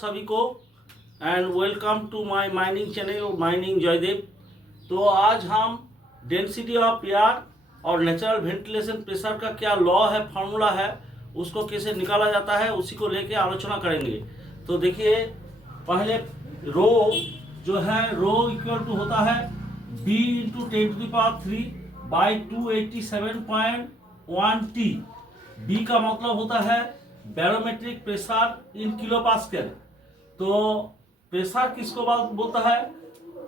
सभी को and welcome to my mining channel mining Jaidev. तो आज हम डेंसिटी ऑफ एयर और नेचुरल वेंटिलेशन प्रेशर का क्या लॉ है, फार्मूला है, उसको कैसे निकाला जाता है, उसी को लेके आलोचना करेंगे। तो देखिए, पहले रो जो है, रो इक्वल टू होता है b into 10⁻³ by 287.1 t। b का मतलब होता है barometric pressure in kilo pascal. तो प्रेशर किसको बोलता है?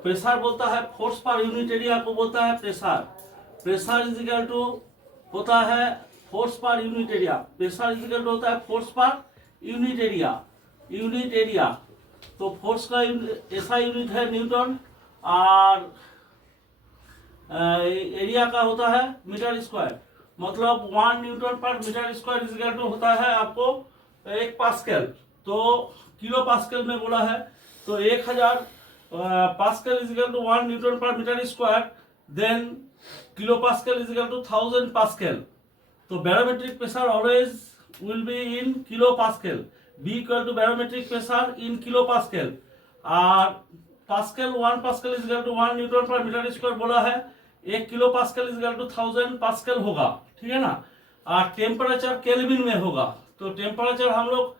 प्रेशर बोलता है फोर्स पर यूनिट एरिया को बोलता है pressure. Pressure is equal to होता है फोर्स पर unit area. Pressure is equal to होता है फोर्स पर यूनिट एरिया। यूनिट एरिया तो फोर्स का ऐसा यूनिट है न्यूटन, और एरिया का होता है मीटर स्क्वायर। मतलब 1 न्यूटन पर metre square is equal to होता है आपको 1 पास्कल। तो किलो पास्कल में बोला है, तो 1000 pascal is equal to 1 newton पर metre square, then kilo pascal is equal to 1000 pascal. तो barometric pressure always will be in kilo pascal. B equal to barometric pressure in kilo pascal, और pascal 1 pascal is equal to 1 newton पर metre square बोला है। 1 kilo pascal is equal to 1000 pascal होगा, ठीक है ना। और टेम्परेचर केल्विन में होगा। तो टेम्परेचर हम लोग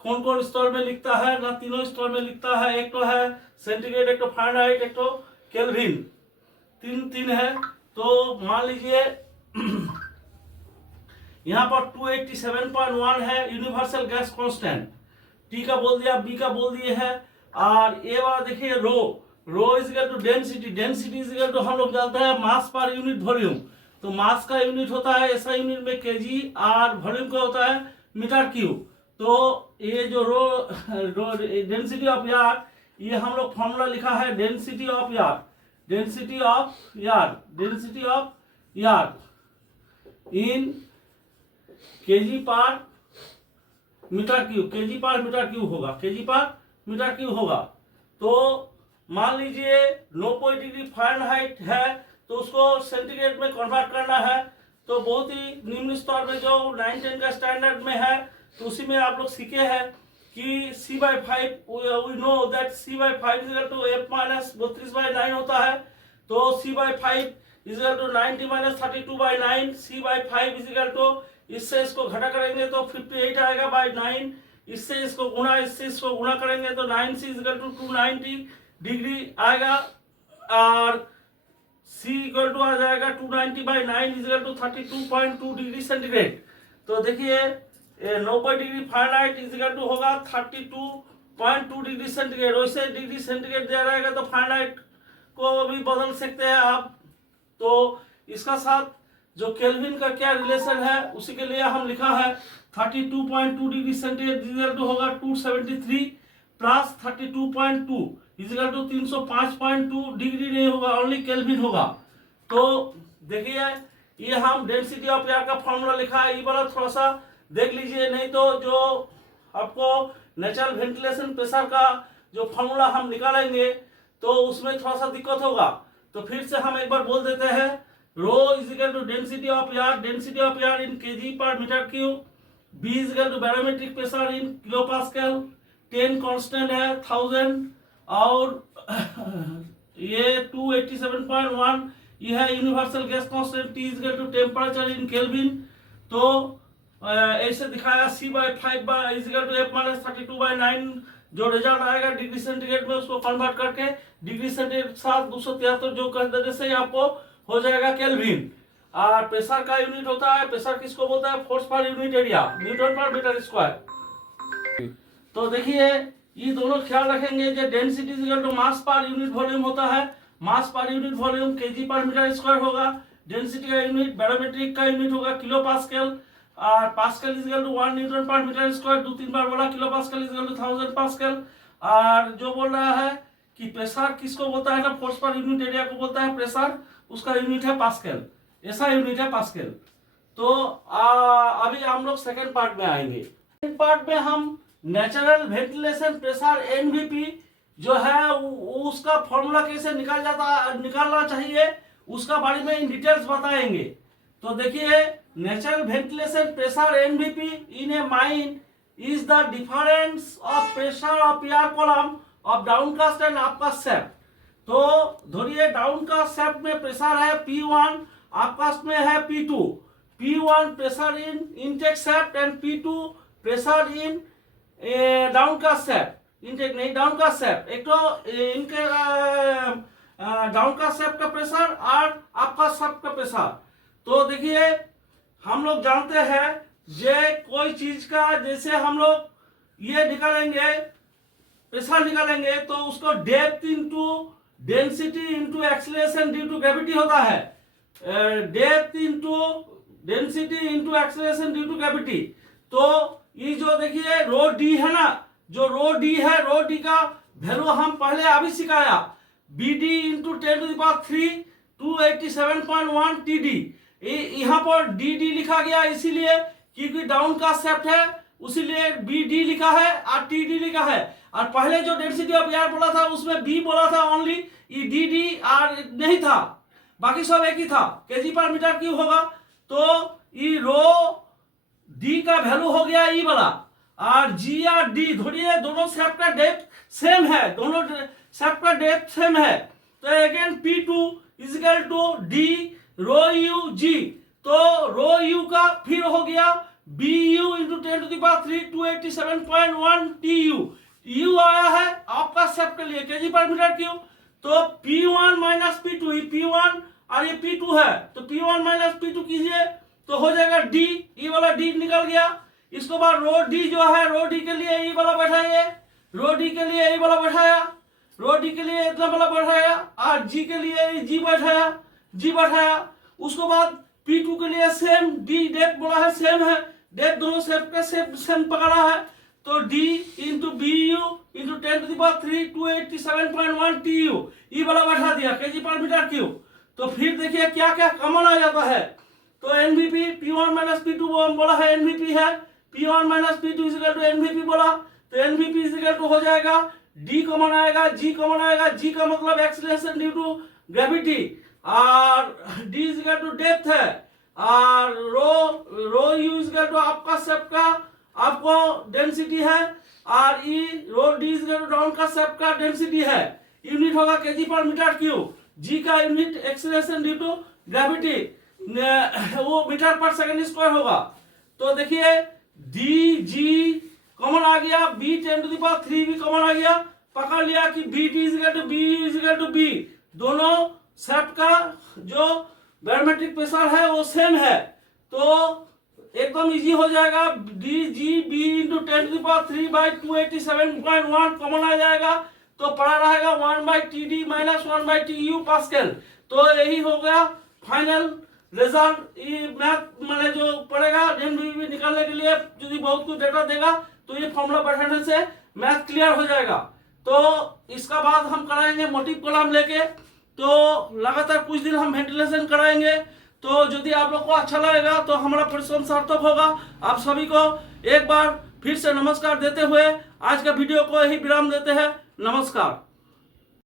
कौन कौन स्तर में लिखता है ना, तीनों स्तर में लिखता है। एक तो है सेंटीग्रेड, एक तो फ़ारेनहाइट, एक तो केल्विन, तीन है। तो मान लीजिए यहाँ पर 287.1 है यूनिवर्सल गैस कांस्टेंट। टी का बोल दिया, बी का बोल दिए है, और ए वाला देखिए rho is equal to density. Density is equal to हम लोग जानते हैं मास पर यूनिट वॉल्यूम। तो मास का यूनिट होता है ऐसा यूनिट में केजी, और वॉल्यूम का होता है मीटर क्यूब। तो ये जो रो डेंसिटी ऑफ एयर, ये हम लोग फॉर्मूला लिखा है density of air. Density of air, density of air in KG पर मीटर क्यूब। केजी पर मीटर क्यूब होगा, केजी पर मीटर क्यूब होगा। तो मान लीजिए 90 डिग्री फ़ारेनहाइट है, तो उसको सेंटीग्रेड में कन्वर्ट करना है। तो बहुत ही निम्न स्तर में जो 9-10 का स्टैंडर्ड में है, तो उसी में आप लोग सीखे हैं कि C/5 we know that C/5 is equal to F minus 32/9 होता है। तो C/5 is equal to 90 - 32/9। C/5 is equal to, इससे इसको घटा करेंगे तो 58 आएगा बाई 9। इससे इसको गुणा करेंगे तो 9C is equal to 290 degree आएगा, और C इक्वल टू आ जाएगा 290/9 is equal to 32.2 degree centigrade. तो देखिए 90 degree Fahrenheit is equal to होगा 32.2 डिग्री सेंटीग्रेड। वैसे डिग्री सेंटीग्रेड दिया रहेगा तो फ़ारेनहाइट को भी बदल सकते हैं आप। तो इसका साथ जो केल्विन का क्या रिलेशन है, उसी के लिए हम लिखा है 32.2 degree centigrade is equal to होगा 273 plus 32.2 is equal to 305.2 degree नहीं होगा, ओनली केल्विन होगा। तो देखिए, ये हम डेंसिटी ऑफ एयर का फॉर्मूला लिखा है। ये वाला थोड़ा सा देख लीजिए, नहीं तो जो आपको नेचुरल वेंटिलेशन प्रेशर का जो फॉर्मूला हम निकालेंगे तो उसमें थोड़ा सा दिक्कत होगा। तो फिर से हम एक बार बोल देते हैं, rho is equal to density of air, density of air in KG पर metre cube. B is equal to barometric pressure in kilo pascal. 10 constant है 1000, और ये 287.1 ये है universal gas constant. T is equal to temperature in kelvin. तो ऐसे दिखाया C/5 is equal to F minus 32/9। जो रिजल्ट आएगा डिग्री सेंटीग्रेड में, उसको कन्वर्ट करके डिग्री सेंटीग्रेड के साथ 273 जो कर देने से आपको हो जाएगा केल्विन। और प्रेशर का यूनिट होता है, प्रेशर किसको बोलता है? फोर्स पर यूनिट एरिया, न्यूटन पर मीटर स्क्वायर। तो देखिए, ये दोनों ख्याल रखेंगे जो density is equal to mass पर यूनिट वॉल्यूम होता है। मास पर यूनिट वॉल्यूम केजी पर मीटर स्क्वायर होगा। डेंसिटी का यूनिट बैरोमेट्रिक का यूनिट होगा किलो पास्कल, और pascal is equal to 1 newton पर मीटर स्क्वायर। 2-3 बार बोला kilo pascal is equal to 1000 pascal. और जो बोल रहा है कि प्रेशर किसको बोलता है ना, फोर्स पर यूनिट एरिया को बोलता है प्रेशर, उसका यूनिट है पास्कल, ऐसा यूनिट है पास्कल। तो अभी हम लोग सेकेंड पार्ट में आएंगे। सेकेंड पार्ट में हम नेचुरल वेंटिलेशन प्रेशर एनवीपी जो है उसका फॉर्मूला कैसे निकालना चाहिए, उसका बारे में इन डिटेल्स बताएंगे। तो देखिए, natural ventilation pressure NVP in a mine is the difference of pressure of air column of downcast and upcast shaft. तो धरिए डाउनकास्ट शाफ्ट में प्रेशर है P1, अपकास्ट में है P2. P1 pressure in intake shaft and P2 pressure in downcast shaft. Intake नहीं, downcast shaft. एक तो इनके downcast shaft का प्रेशर और अपकास्ट शाफ्ट का प्रेशर. तो देखिए हम लोग जानते हैं जे कोई चीज का जैसे हम लोग ये निकालेंगे, प्रेशर निकालेंगे तो उसको depth into density into acceleration due to gravity होता है. Depth into density into acceleration due to gravity. तो ये जो देखिए रो डी है ना, जो रो डी है, रो डी का वैल्यू हम पहले अभी सिखाया, बी डी इंटू 10⁻³ 287.1 TD. यहाँ पर डी डी लिखा गया इसीलिए क्योंकि डाउन का शाफ्ट है, उसीलिए बी डी लिखा है और टी डी लिखा है. और पहले जो डेंसिटी ऑफ एयर बोला था उसमें बी बोला था ओनली, ई डी डी और नहीं था, बाकी सब एक ही था. केजी पर मीटर क्यूब होगा तो ई रो डी का वैल्यू हो गया ई वाला, और जी और डी धोड़िए दोनों शाफ्ट का डेप्थ सेम है, दोनों शाफ्ट का डेप्थ सेम है. तो again P2 is equal to D rho U G. तो रो यू का फिर हो गया B U into 10⁻³ 287.1 TU. U आया है आपका शाफ्ट के लिए केजी पर मीटर क्यूब. तो P1 माइनस P2, ये P1 और ये P2 है, तो P1 माइनस P2 कीजिए तो हो जाएगा D. ये वाला D निकल गया. इसके बाद रो D जो है, रो D के लिए ये वाला बैठाइए, रो D के लिए ये वाला बैठाया, रो D के लिए इतना वाला बैठाया, और G के लिए G बैठाया, G बैठाया. उसके बाद P2 के लिए सेम D डेप्थ बोला है, सेम है, डेप्थ दोनों शाफ्ट का सेम पकड़ा है. तो D into B U into 10⁻³ 287.1 TU ये वाला बैठा दिया केजी पर मीटर क्यूब. तो फिर देखिए क्या क्या कॉमन आ जाता है. तो एनवीपी P1 माइनस P2 बोला है, एनवीपी है P1 minus P2 is equal to NVP बोला. तो एनवीपी इजिकल टू हो जाएगा D कॉमन आएगा, G कॉमन आएगा. G का मतलब एक्सीलरेशन ड्यू टू ग्रेविटी, और D इजिकल टू डेप्थ है, और रो यू इजिकल टू आपका शाफ्ट का आपको डेंसिटी है, और E rho D equal to down का शाफ्ट का डेंसिटी है. यूनिट होगा केजी पर मीटर क्यूब. जी का unit acceleration due to gravity, वो मीटर पर सेकंड स्क्वायर होगा. तो देखिए डी जी कॉमन आ गया, बी 10⁻³ भी कॉमन आ गया. पकड़ लिया कि B T equal to B U equal to B. दोनों शाफ्ट का जो बैरोमेट्रिक प्रेशर है वो सेम है, तो एकदम इजी हो जाएगा. D G B into 10⁻³ by 287.1 common आ जाएगा. तो पड़ा रहेगा 1/TD माइनस 1/TU पास्कल. तो यही हो गया फाइनल रिजल्ट. ये मैथ मैंने जो पड़ेगा एनवीपी निकालने के लिए यदि बहुत कुछ डेटा देगा तो ये फॉर्मूला बैठाने से मैथ क्लियर हो जाएगा. तो इसका बाद हम कराएंगे मोटिव कॉलम लेके. तो लगातार कुछ दिन हम वेंटिलेशन कराएंगे. तो यदि आप लोग को अच्छा लगेगा तो हमारा परिश्रम सार्थक होगा. आप सभी को एक बार फिर से नमस्कार देते हुए आज का वीडियो को यही विराम देते हैं. नमस्कार.